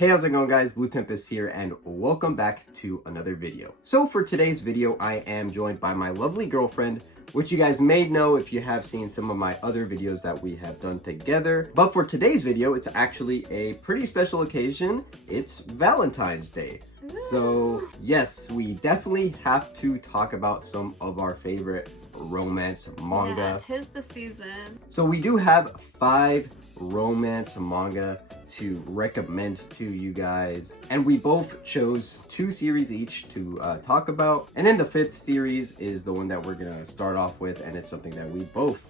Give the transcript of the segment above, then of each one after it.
Hey, how's it going, guys? Blue Tempest here, and welcome back to another video. So for today's video, I am joined by my lovely girlfriend, which you guys may know if you have seen some of my other videos that we have done together. But for today's video, it's actually a pretty special occasion. It's Valentine's Day. So yes, we definitely have to talk about some of our favorite romance manga. Yeah, 'tis the season. So we do have 5 romance manga to recommend to you guys, and we both chose 2 series each to talk about, and then the 5th series is the one that we're gonna start off with, and it's something that we both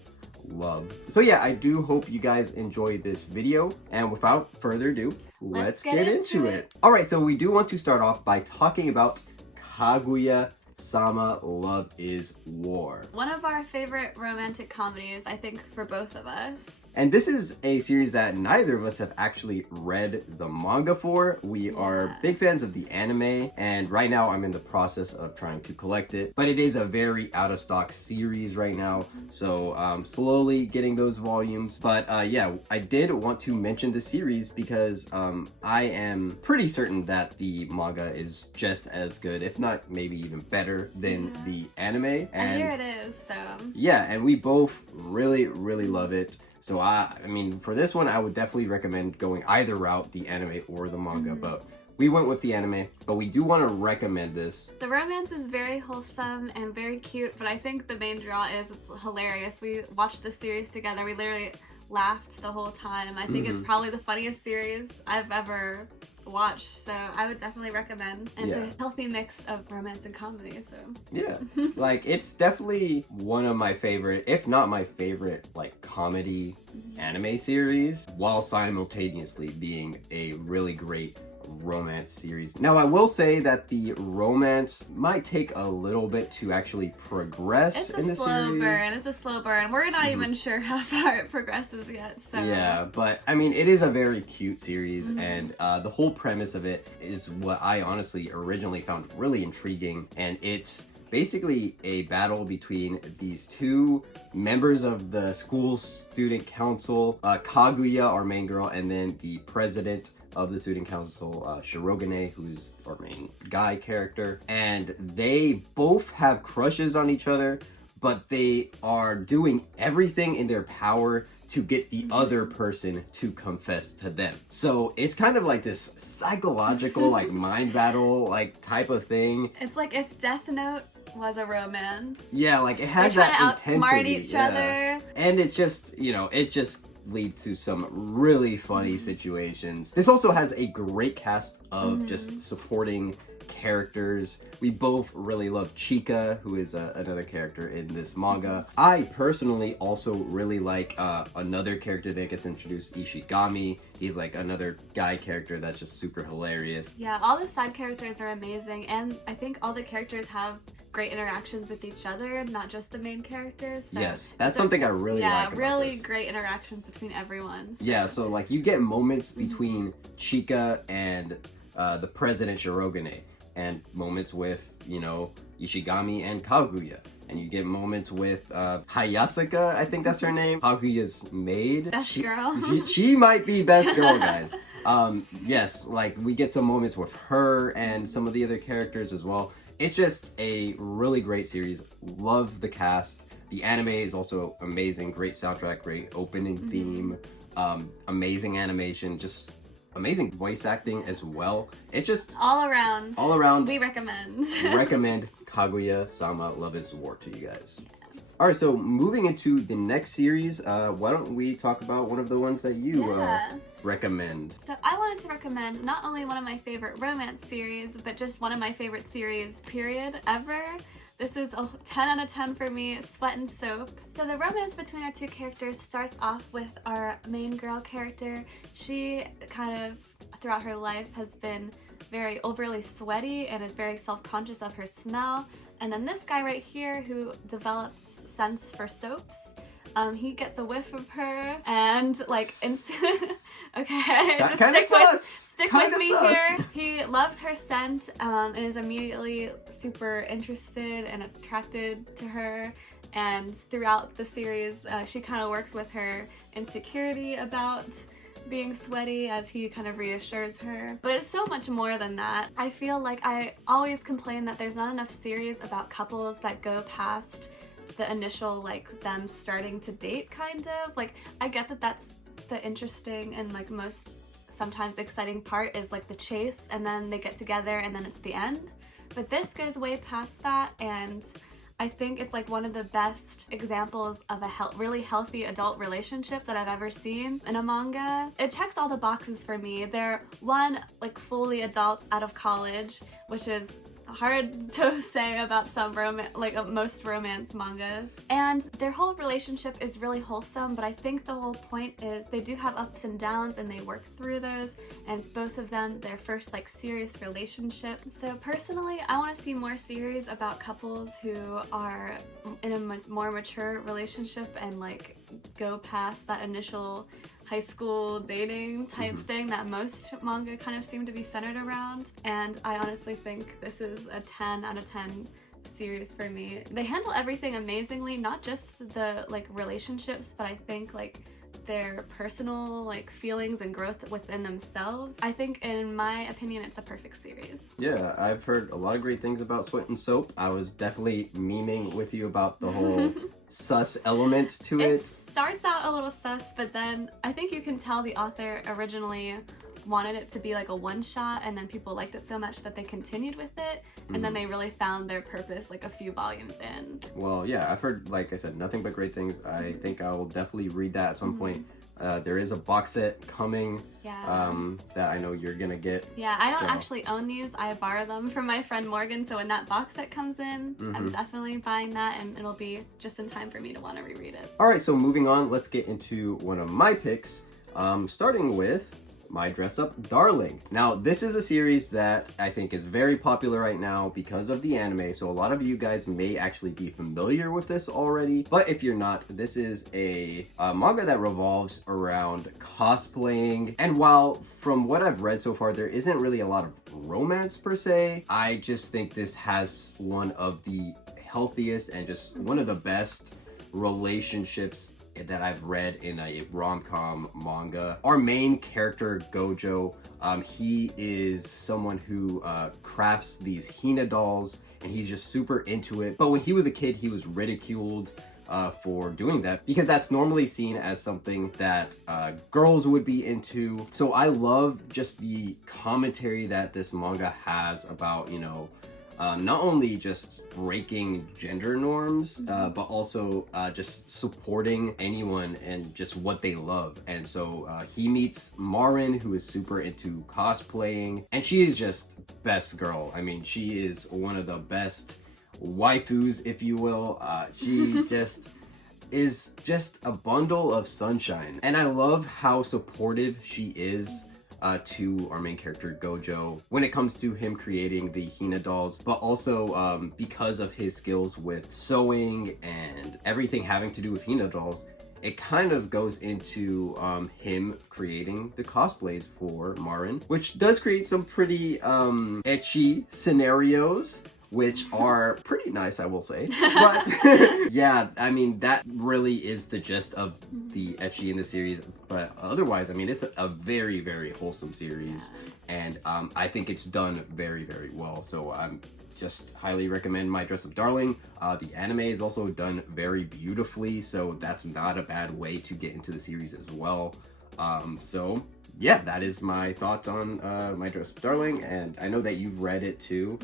love. So yeah, I do hope you guys enjoy this video, and without further ado, let's get into it. All right, so we do want to start off by talking about Kaguya Sama Love is War. One of our favorite romantic comedies, I think, for both of us. And this is a series that neither of us have actually read the manga for. We are big fans of the anime, and right now I'm in the process of trying to collect it. But it is a very out of stock series right now, so slowly getting those volumes. But yeah, I did want to mention the series because I am pretty certain that the manga is just as good, if not maybe even better than the anime. And here it is, so. Yeah, and we both really love it. So I mean, for this one, I would definitely recommend going either route, the anime or the manga, but we went with the anime, but we do want to recommend this. The romance is very wholesome and very cute, but I think the main draw is it's hilarious. We watched the series together. We literally laughed the whole time. I think it's probably the funniest series I've ever watched, so I would definitely recommend. And it's a healthy mix of romance and comedy, so yeah. Like, it's definitely one of my favorite, if not my favorite, like comedy anime series, while simultaneously being a really great romance series. Now, I will say that the romance might take a little bit to actually progress in the series. It's a slow burn. We're not even sure how far it progresses yet, so. Yeah, but I mean, it is a very cute series, and the whole premise of it is what I honestly originally found really intriguing, and it's basically a battle between these 2 members of the school student council, Kaguya, our main girl, and then the president of the student council, Shirogane, who's our main guy character. And they both have crushes on each other, but they are doing everything in their power to get the other person to confess to them. So it's kind of like this psychological, like mind battle, like type of thing. It's like if Death Note was a romance. Yeah, like it has They're that trying to outsmart each other. And it just, you know, it just leads to some really funny situations. This also has a great cast of just supporting characters. We both really love Chika, who is another character in this manga. I personally also really like another character that gets introduced, Ishigami. He's like another guy character that's just super hilarious. Yeah, all the side characters are amazing, and I think all the characters have great interactions with each other, not just the main characters. So yes, that's something I really like about really this. Great interactions between everyone. So. Yeah, so like you get moments between Chika and the president Shirogane, and moments with, you know, Ishigami and Kaguya. And you get moments with Hayasaka, I think that's her name, Kaguya's maid. Best girl. She might be best girl, guys. Yes, like we get some moments with her and some of the other characters as well. It's just a really great series. Love the cast. The anime is also amazing. Great soundtrack, great opening theme, amazing animation, just amazing voice acting as well. It's just all around we recommend Kaguya Sama Love is War to you guys. Alright, so moving into the next series, why don't we talk about one of the ones that you recommend? So I wanted to recommend not only one of my favorite romance series, but just one of my favorite series period ever. This is a 10 out of 10 for me, Sweat and Soap. So the romance between our 2 characters starts off with our main girl character. She kind of, throughout her life, has been very overly sweaty and is very self-conscious of her smell. And then this guy right here who develops sense for soaps, he gets a whiff of her and like instant. Okay, just stick with me here. He loves her scent and is immediately super interested and attracted to her. And throughout the series, she kind of works with her insecurity about being sweaty as he kind of reassures her. But it's so much more than that. I feel like I always complain that there's not enough series about couples that go past the initial, like, them starting to date, kind of. Like, I get that that's the interesting and, like, most sometimes exciting part is, like, the chase, and then they get together, and then it's the end. But this goes way past that, and I think it's like one of the best examples of a really healthy adult relationship that I've ever seen in a manga. It checks all the boxes for me. They're one, like, fully adults out of college, which is hard to say about some most romance mangas. And their whole relationship is really wholesome, but I think the whole point is they do have ups and downs and they work through those, and it's both of them their first, like, serious relationship. So personally, I want to see more series about couples who are in a more mature relationship and, like, go past that initial high school dating type thing that most manga kind of seem to be centered around. And I honestly think this is a 10 out of 10 series for me. They handle everything amazingly, not just the, like, relationships, but I think, like, their personal, like, feelings and growth within themselves. I think, in my opinion, it's a perfect series. Yeah, I've heard a lot of great things about Sweat and Soap. I was definitely memeing with you about the whole sus element to it. It starts out a little sus, but then I think you can tell the author originally wanted it to be like a one-shot, and then people liked it so much that they continued with it, and then they really found their purpose like a few volumes in. Well, yeah, I've heard, like I said, nothing but great things. I think I will definitely read that at some point. There is a box set coming that I know you're gonna get. Yeah, I don't actually own these. I borrow them from my friend Morgan, so when that box set comes in, I'm definitely buying that, and it'll be just in time for me to want to reread it. Alright, so moving on, let's get into one of my picks, starting with My Dress Up Darling. Now, this is a series that I think is very popular right now because of the anime, so a lot of you guys may actually be familiar with this already, but if you're not, this is a manga that revolves around cosplaying, and while from what I've read so far, there isn't really a lot of romance per se, I just think this has one of the healthiest and just one of the best relationships that I've read in a rom-com manga. Our main character, Gojo, he is someone who crafts these Hina dolls, and he's just super into it. But when he was a kid, he was ridiculed for doing that because that's normally seen as something that girls would be into. So I love just the commentary that this manga has about, you know, not only just breaking gender norms, but also just supporting anyone and just what they love. And so he meets Marin, who is super into cosplaying, and she is just best girl. I mean, she is one of the best waifus, if you will. She just is just a bundle of sunshine, and I love how supportive she is to our main character Gojo when it comes to him creating the Hina dolls, but also because of his skills with sewing and everything having to do with Hina dolls, it kind of goes into him creating the cosplays for Marin, which does create some pretty ecchi scenarios, which are pretty nice, I will say. But yeah, I mean, that really is the gist of the ecchi in the series. But otherwise, I mean, it's a very, very wholesome series. And I think it's done very, very well. So I'm just highly recommend My Dress Up Darling. The anime is also done very beautifully, so that's not a bad way to get into the series as well. So yeah, that is my thoughts on My Dress Up Darling, and I know that you've read it too,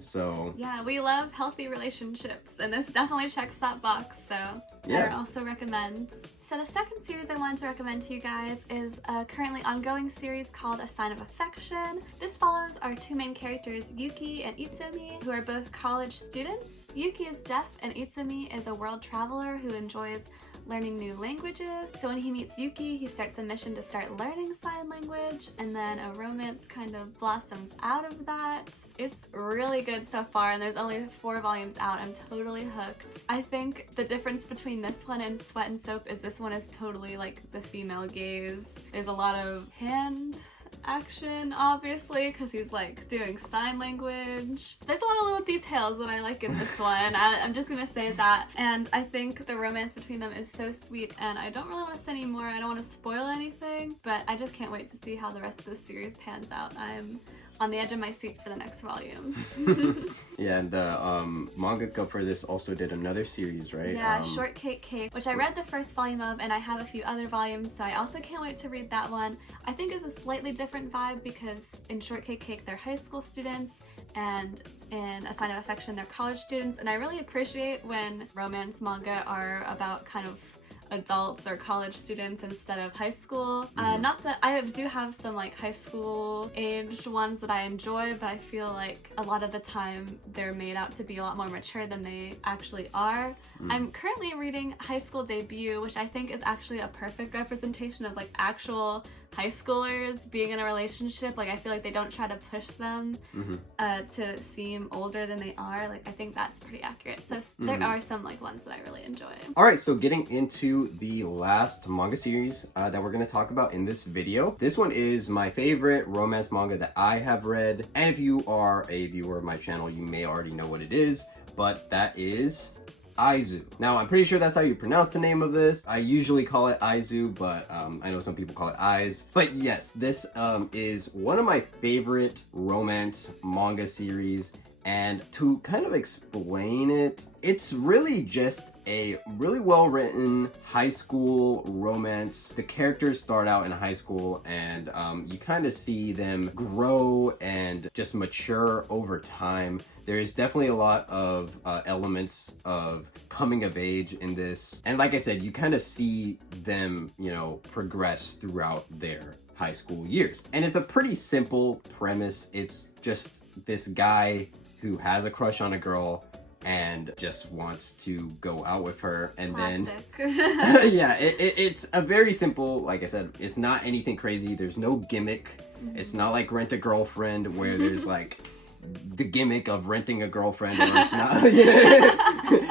so... Yeah, we love healthy relationships, and this definitely checks that box, so yeah. I also recommend. So the second series I wanted to recommend to you guys is a currently ongoing series called A Sign of Affection. This follows our two main characters, Yuki and Itsumi, who are both college students. Yuki is deaf, and Itsumi is a world traveler who enjoys learning new languages. So when he meets Yuki, he starts a mission to start learning sign language, and then a romance kind of blossoms out of that. It's really good so far, and there's only 4 volumes out. I'm totally hooked. I think the difference between this one and Sweat and Soap is this one is totally like the female gaze. There's a lot of hand action, obviously, because he's like doing sign language. There's a lot of little details that I like in this one. I'm just gonna say that. And I think the romance between them is so sweet, and I don't really want to say any more. I don't want to spoil anything, but I just can't wait to see how the rest of this series pans out. I'm on the edge of my seat for the next volume. Yeah, and the mangaka for this also did another series, right? Yeah, Shortcake Cake, which I read the first volume of, and I have a few other volumes, so I also can't wait to read that one. I think it's a slightly different vibe because in Shortcake Cake they're high school students, and in A Sign of Affection they're college students, and I really appreciate when romance manga are about kind of adults or college students instead of high school. Not that I do have some like high school aged ones that I enjoy, but I feel like a lot of the time they're made out to be a lot more mature than they actually are. I'm currently reading High School Debut, which I think is actually a perfect representation of like actual high schoolers being in a relationship. Like I feel like they don't try to push them to seem older than they are. Like I think that's pretty accurate. So there are some like ones that I really enjoy. All right, so getting into the last manga series that we're going to talk about in this video. This one is my favorite romance manga that I have read, and if you are a viewer of my channel you may already know what it is, but that is Aizu. Now, I'm pretty sure that's how you pronounce the name of this. I usually call it Aizu, but I know some people call it Eyes. But yes, this is one of my favorite romance manga series. And to kind of explain it, it's really just a really well-written high school romance. The characters start out in high school, and you kind of see them grow and just mature over time. There's definitely a lot of elements of coming of age in this. And like I said, you kind of see them, you know, progress throughout their high school years. And it's a pretty simple premise. It's just this guy who has a crush on a girl and just wants to go out with her, and Classic. then yeah, it's a very simple, like I said, it's not anything crazy. There's no gimmick. It's not like Rent a Girlfriend where there's like the gimmick of renting a girlfriend, or it's not,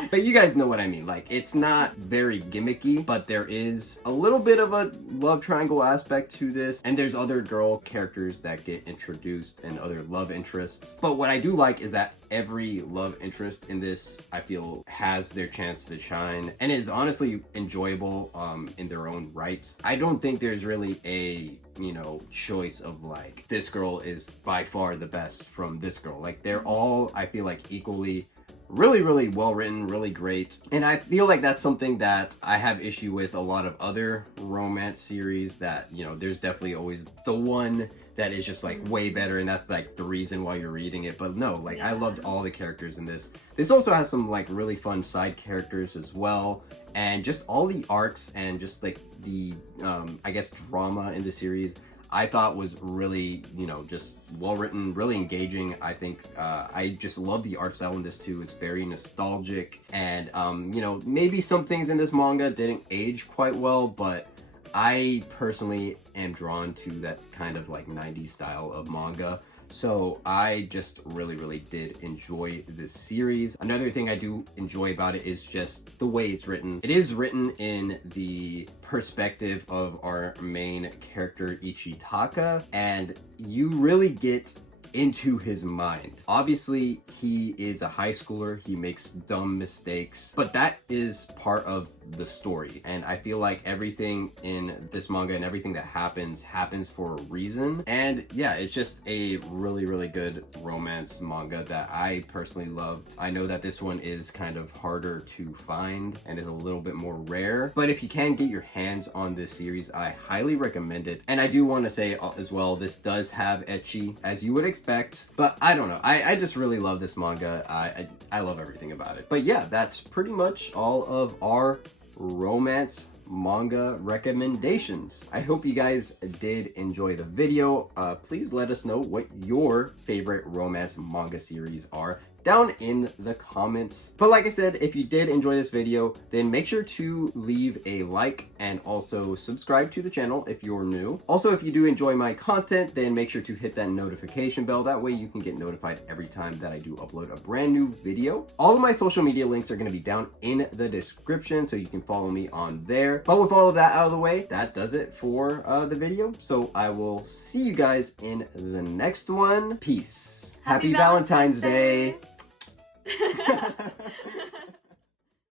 but you guys know what I mean. Like, it's not very gimmicky, but there is a little bit of a love triangle aspect to this, and there's other girl characters that get introduced and other love interests. But what I do like is that every love interest in this, I feel, has their chance to shine and is honestly enjoyable in their own rights. I don't think there's really a, you know, choice of like, this girl is by far the best from this girl. Like, they're all, I feel like, equally really well written, really great. And I feel like that's something that I have issue with a lot of other romance series, that, you know, there's definitely always the one that is just like way better, and that's like the reason why you're reading it. But no, like, I loved all the characters in this. This also has some like really fun side characters as well, and just all the arcs and just like the I guess drama in the series I thought was really, you know, just well written, really engaging. I think I just love the art style in this too. It's very nostalgic, and you know, maybe some things in this manga didn't age quite well, but I personally am drawn to that kind of like 90s style of manga. So I just really did enjoy this series. Another thing I do enjoy about it is just the way it's written. It is written in the perspective of our main character Ichitaka, and you really get into his mind. Obviously, he is a high schooler, he makes dumb mistakes, but that is part of the story. And I feel like everything in this manga and everything that happens for a reason. And yeah, it's just a really good romance manga that I personally loved. I know that this one is kind of harder to find and is a little bit more rare, but if you can get your hands on this series, I highly recommend it. And I do want to say as well, this does have ecchi, as you would expect, but I don't know, I just really love this manga. I love everything about it. But yeah, that's pretty much all of our romance manga recommendations. I hope you guys did enjoy the video. Please let us know what your favorite romance manga series are down in the comments. But like I said, if you did enjoy this video, then make sure to leave a like and also subscribe to the channel if you're new. Also, if you do enjoy my content, then make sure to hit that notification bell. That way you can get notified every time that I do upload a brand new video. All of my social media links are going to be down in the description, so you can follow me on there. But with all of that out of the way, that does it for the video. So I will see you guys in the next one. Peace. Happy Valentine's Day.